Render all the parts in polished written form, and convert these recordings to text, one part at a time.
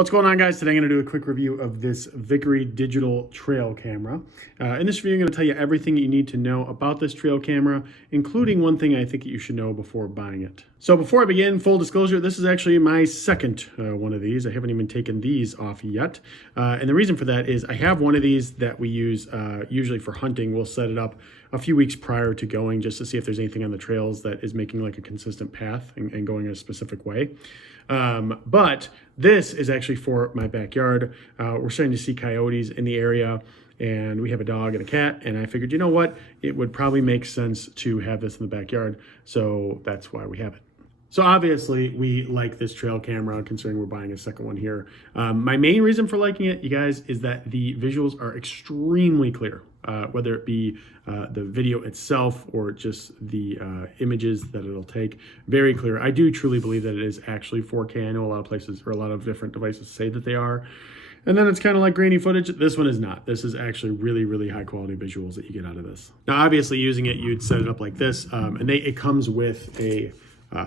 What's going on, guys? Today I'm going to do a quick review of this Vikeri digital trail camera. In this video, I'm going to tell you everything you need to know about this trail camera, including one thing I think you should know before buying it. So before I begin, full disclosure, this is actually my second one of these. I haven't even taken these off yet. And the reason for that is I have one of these that we use usually for hunting. We'll set it up a few weeks prior to going just to see if there's anything on the trails that is making like a consistent path and going a specific way. But this is actually for my backyard. We're starting to see coyotes in the area, and we have a dog and a cat, and I figured, you know what, it would probably make sense to have this in the backyard, so that's why we have it. So obviously we like this trail camera, considering we're buying a second one here. My main reason for liking it, you guys, is that the visuals are extremely clear, whether it be the video itself or just the images that it'll take. Very clear. I do truly believe that it is actually 4K. I know a lot of places or a lot of different devices say that they are. And then it's kind of like grainy footage. This one is not. This is actually really, really high quality visuals that you get out of this. Now, obviously using it, you'd set it up like this, and it comes with a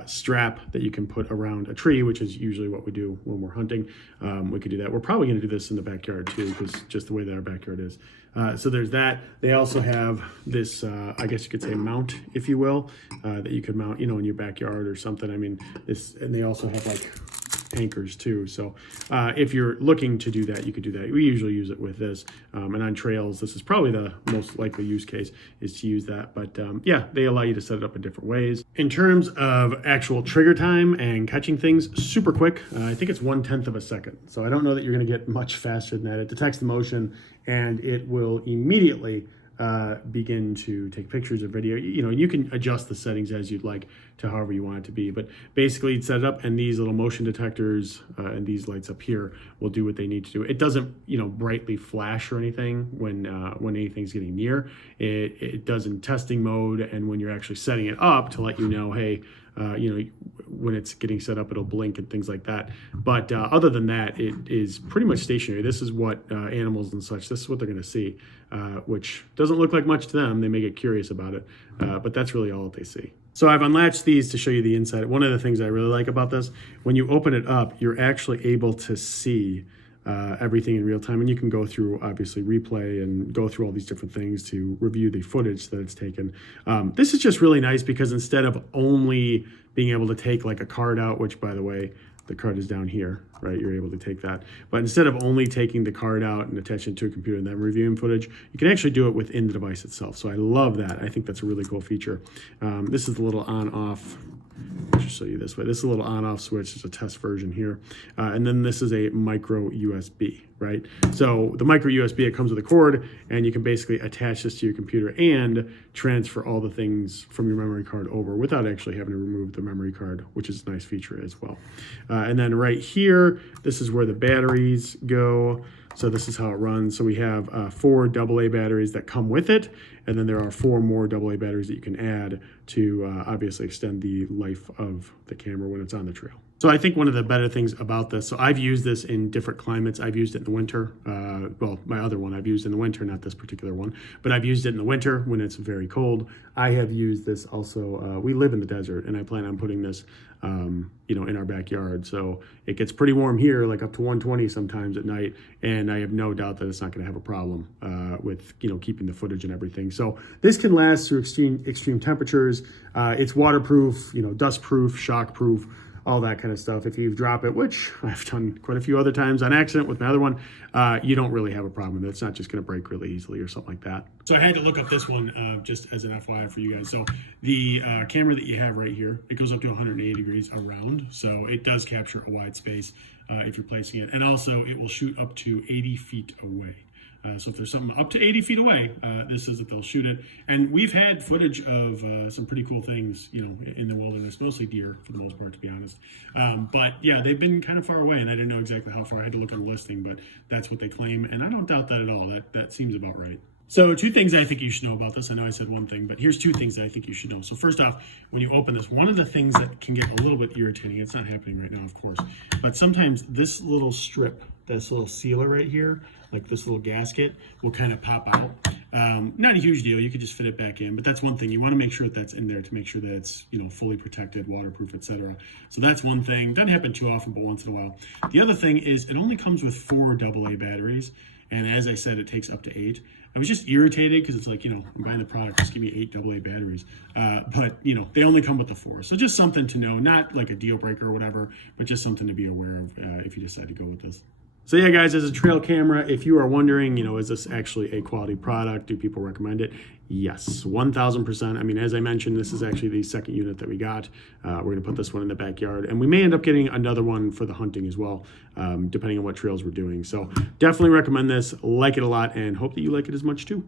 strap that you can put around a tree, which is usually what we do when we're hunting. We could do that. We're probably going to do this in the backyard too, because just the way that our backyard is. So there's that. They also have this, I guess you could say, mount, if you will, that you could mount, in your backyard or something. I mean, this, and they also have like anchors too. So if you're looking to do that, you could do that. We usually use it with this, and on trails, this is probably the most likely use case, is to use that. But yeah, they allow you to set it up in different ways. In terms of actual trigger time and catching things, super quick. I think it's 1/10 of a second. So I don't know that you're going to get much faster than that. It detects the motion and it will immediately begin to take pictures of video. You can adjust the settings as you'd like to however you want it to be, but basically you'd set it up and these little motion detectors and these lights up here will do what they need to do. It doesn't brightly flash or anything when anything's getting near. It does in testing mode, and when you're actually setting it up to let you know, hey, when it's getting set up, it'll blink and things like that. But other than that, it is pretty much stationary. This is what animals and such, this is what they're going to see, which doesn't look like much to them. They may get curious about it, but that's really all that they see. So I've unlatched these to show you the inside. One of the things I really like about this, when you open it up, you're actually able to see everything in real time, and you can go through, obviously, replay and go through all these different things to review the footage that it's taken. This is just really nice because instead of only being able to take like a card out, which, by the way, the card is down here, right? You're able to take that. But instead of only taking the card out and attaching it to a computer and then reviewing footage, you can actually do it within the device itself. So I love that. I think that's a really cool feature. This is the little on-off. I'll just show you this way. This is a little on-off switch. It's a test version here. And then this is a micro USB, right? So the micro USB, it comes with a cord, and you can basically attach this to your computer and transfer all the things from your memory card over without actually having to remove the memory card, which is a nice feature as well. And then right here, this is where the batteries go. So this is how it runs. So we have 4 AA batteries that come with it, and then there are 4 more AA batteries that you can add to obviously extend the life of the camera when it's on the trail. So I think one of the better things about this, so I've used this in different climates. I've used it in the winter. Well, my other one I've used in the winter, not this particular one, but I've used it in the winter when it's very cold. I have used this also, we live in the desert, and I plan on putting this, in our backyard. So it gets pretty warm here, like up to 120 sometimes at night, and I have no doubt that it's not going to have a problem with, keeping the footage and everything. So this can last through extreme temperatures. It's waterproof, dustproof, shockproof, all that kind of stuff. If you drop it, which I've done quite a few other times on accident with my other one, you don't really have a problem with it. It's not just going to break really easily or something like that. So I had to look up this one just as an FYI for you guys. So the camera that you have right here, it goes up to 180 degrees around. So it does capture a wide space if you're placing it. And also it will shoot up to 80 feet away. So if there's something up to 80 feet away, this says that they'll shoot it. And we've had footage of some pretty cool things, in the wilderness, mostly deer for the most part, to be honest. But yeah, they've been kind of far away, and I didn't know exactly how far. I had to look on the listing, but that's what they claim. And I don't doubt that at all. That seems about right. So 2 things I think you should know about this. I know I said one thing, but here's 2 things that I think you should know. So first off, when you open this, one of the things that can get a little bit irritating, it's not happening right now, of course, but sometimes this little strip, this little sealer right here, like this little gasket, will kind of pop out. Not a huge deal. You could just fit it back in, but that's one thing. You want to make sure that that's in there to make sure that it's, fully protected, waterproof, etc. So that's one thing. Doesn't happen too often, but once in a while. The other thing is it only comes with 4 AA batteries. And as I said, it takes up to 8. I was just irritated because it's like, I'm buying the product, just give me 8 AA batteries. But, they only come with the 4. So just something to know, not like a deal breaker or whatever, but just something to be aware of if you decide to go with this. So yeah, guys, as a trail camera, if you are wondering, is this actually a quality product? Do people recommend it? Yes, 1000%. I mean, as I mentioned, this is actually the second unit that we got. We're going to put this one in the backyard, and we may end up getting another one for the hunting as well, depending on what trails we're doing. So definitely recommend this, like it a lot, and hope that you like it as much too.